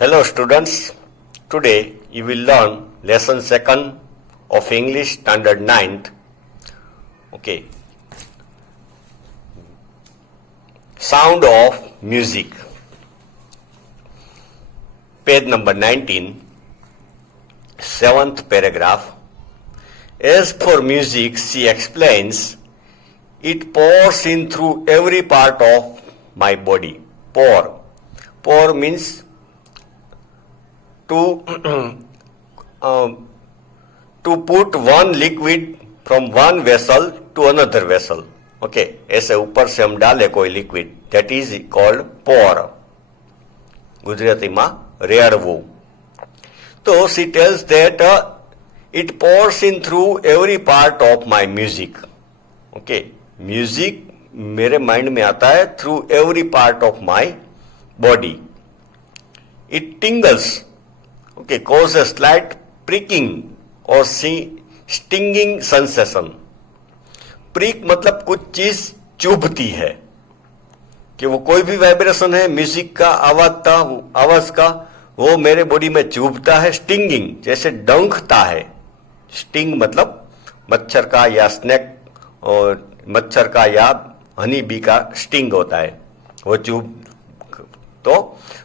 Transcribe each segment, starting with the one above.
Hello students, today you will learn lesson 2nd of English standard 9th. Okay. Sound of music. Page number 19, 7th paragraph. As for music, she explains, it pours in through every part of my body. Pour. Pour means to put one liquid from one vessel to another vessel. Okay, ऐसे ऊपर से हम डाले कोई liquid, that is called pour. ગુજરાતીમાં રેડવું. તો she tells that it pours in through every part of my music. Okay, music मेरे mind में आता है through every part of my body. It tingles. Okay, cause a slight pricking or stinging sensation. Prick मतलब कुछ चीज चुभती है, कि वो कोई भी वाइब्रेशन है म्यूजिक का, आवाज का, वो मेरे बॉडी में चुभता है. स्टिंगिंग जैसे डंखता है. स्टिंग मतलब मच्छर का या स्नेक और मच्छर का या हनी बी का स्टिंग होता है. वो तो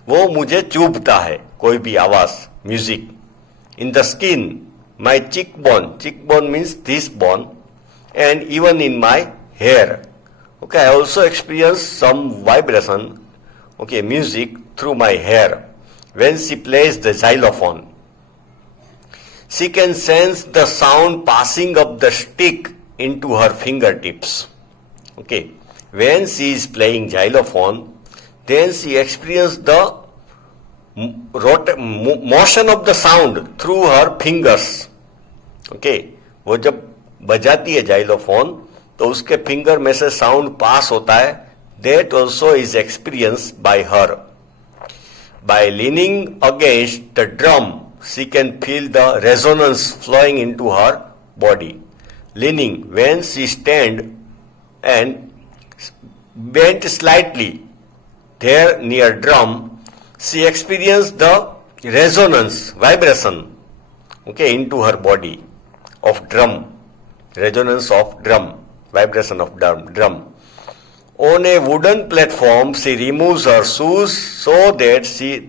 वो मुझे चुभता है कोई भी आवाज, music. In the skin, my cheekbone means this bone, and even in my hair. Okay, I also experience some vibration, okay, music through my hair when she plays the xylophone. She can sense the sound passing up the stick into her fingertips. Okay, when she is playing xylophone, then she experiences the motion of the sound through her fingers. Okay, वो जब बजाती है xylophone तो उसके finger में से sound pass होता है. That also is experience by her. By leaning against the drum she can feel the resonance flowing into her body. Leaning when she stand and bent slightly there near drum, she experience the resonance, vibration, okay, into her body of drum. Resonance of drum, vibration of drum. On a wooden platform, she removes her shoes so that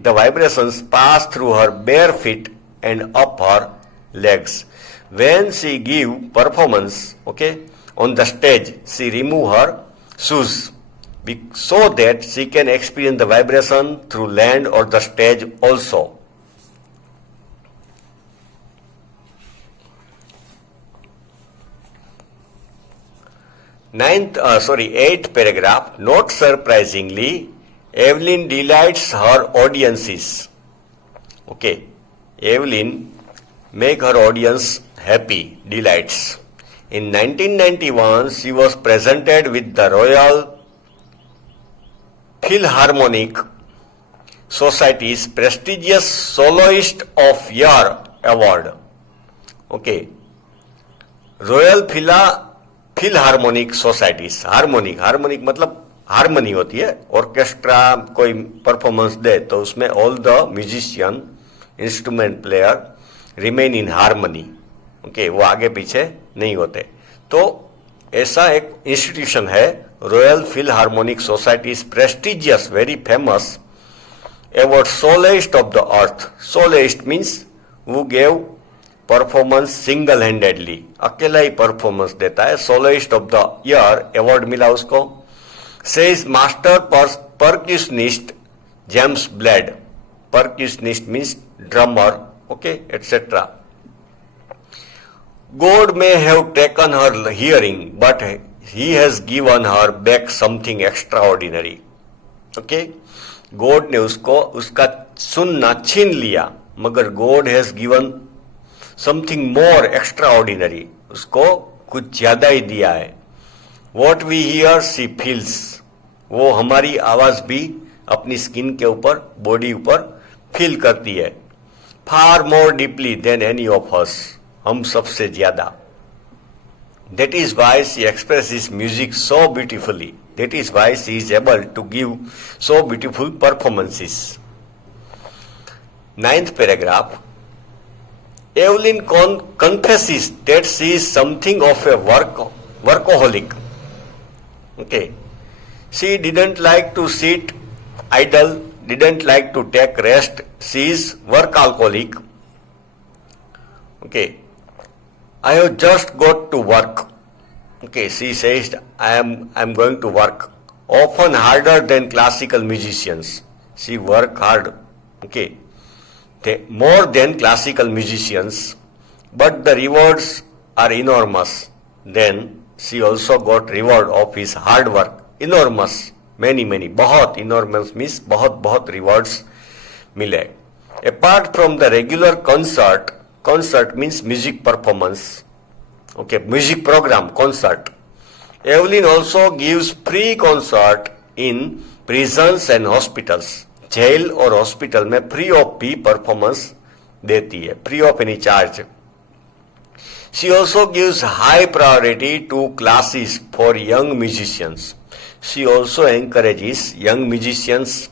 the vibrations pass through her bare feet and up her legs. When she give performance, okay, on the stage, she remove her shoes so that she can experience the vibration through land or the stage also. Eighth paragraph. Not surprisingly, Evelyn delights her audiences. Okay, Evelyn make her audience happy, delights. In 1991, she was presented with the Royal Philharmonic Society's prestigious Soloist of Year award. Okay, Royal Philharmonic societies. Harmonic मतलब harmony होती है. Orchestra कोई performance दे तो उसमें all the musician, instrument player remain in harmony. Okay, वो आगे पीछे नहीं होते. तो ऐसा एक इंस्टीट्यूशन है royal philharmonic societies prestigious, very famous award soloist of the earth. Soloist means वो गेव परफॉर्मेंस सिंगल हैंडेडली, अकेला ही परफॉर्मेंस देता है. Soloist of the year award मिला उसको. Says master percussionist James Blade. Percussionist means drummer, okay, etcetera. God may have taken her hearing, but he has given her back something extraordinary. Okay, God ने उसको उसका सुनना छीन लिया, मगर God has given something more extraordinary, उसको कुछ ज्यादा ही दिया है. What we hear she feels, वो हमारी आवाज भी अपनी स्किन के ऊपर, बॉडी ऊपर फील करती है. Far more deeply than any of us, हम सबसे ज्यादा. That is why she expresses music so beautifully. That is why she is able to give so beautiful performances. Ninth paragraph. Evelyn confesses that she is something of a workaholic. Okay. She didn't like to sit idle, didn't like to take rest. She is workaholic. Okay. I have just got to work. Okay, she says I am going to work. Often harder than classical musicians. She work hard. Okay. More than classical musicians, but the rewards are enormous. Then she also got reward of his hard work. Enormous, many, बहुत. Enormous means बहुत rewards मिले. Apart from the regular concert means music performance. Okay, music program, concert. Evelyn also gives free concert in prisons and hospitals. Jail और hospital में free of भी performance देती है, free of any charge. She also gives high priority to classes for young musicians. She also encourages young musicians.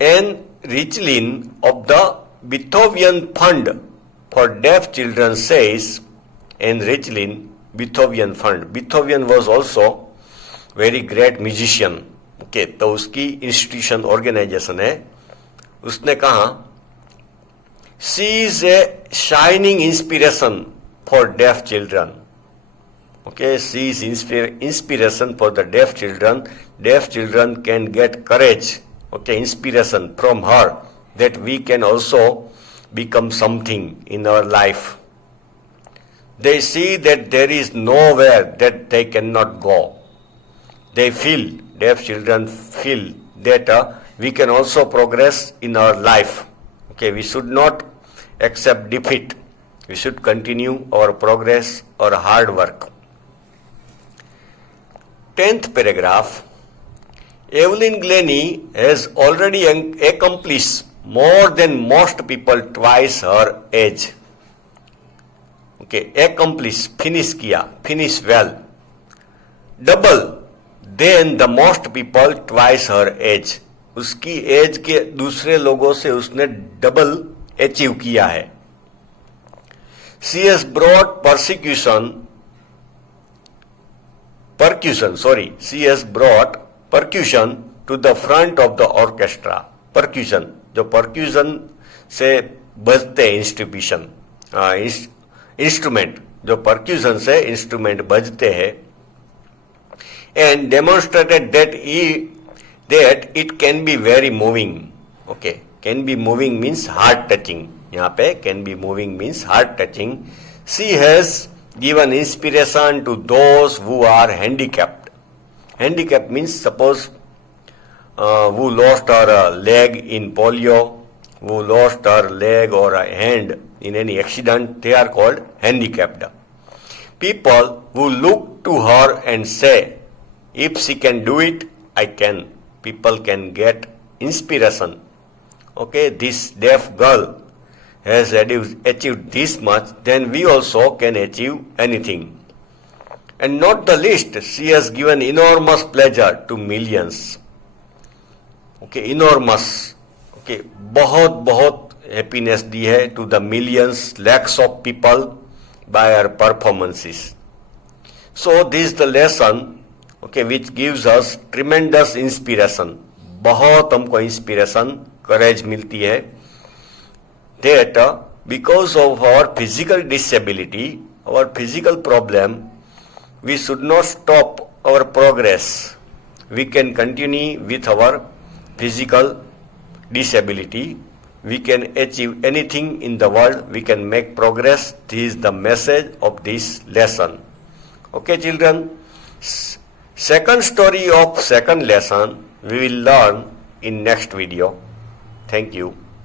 And रिचलिन of the Beethoven fund for deaf children says, and रिचलिन Beethoven fund. Beethoven was also very great musician. Okay, तो उसकी institution organization है. उसने कहा she is a shining inspiration for deaf children. Okay, she is inspiration for the deaf children. Deaf children can get courage, okay, inspiration from her that we can also become something in our life. They see that there is nowhere that they cannot go. They feel, deaf children feel that we can also progress in our life. Okay, we should not accept defeat. We should continue our progress or hard work. 10th paragraph. Evelyn Glennie has already accomplished more than most people twice her age. Okay, accomplish, finish किया, finish well. Double than the most people twice her age. उसकी as के दूसरे लोगों से उसने double achieve किया है. She has brought percussion to the front of the orchestra. Percussion, जो percussion से बजते इंस्ट्रूमेंट, जो percussion से इंस्ट्रूमेंट बजते हैं. And demonstrated that it can be very moving. Okay, can be moving means heart touching. यहाँ पे can be moving means heart touching. She has given inspiration to those who are handicapped. Handicapped means suppose who lost her leg in polio, who lost her leg or a hand in any accident, they are called handicapped. People who look to her and say, if she can do it, I can. People can get inspiration. Okay, this deaf girl has achieved this much, then we also can achieve anything. And not the least, she has given enormous pleasure to millions. Okay, enormous. Okay, बहुत happiness दी है to the millions, lakhs of people by her performances. So this is the lesson, okay, which gives us tremendous inspiration. बहुत हमको inspiration, courage मिलती है. That because of our physical disability, our physical problem, we should not stop our progress. We can continue with our physical disability. We can achieve anything in the world. We can make progress. This is the message of this lesson. Okay, children. Second story of second lesson we will learn in next video. Thank you.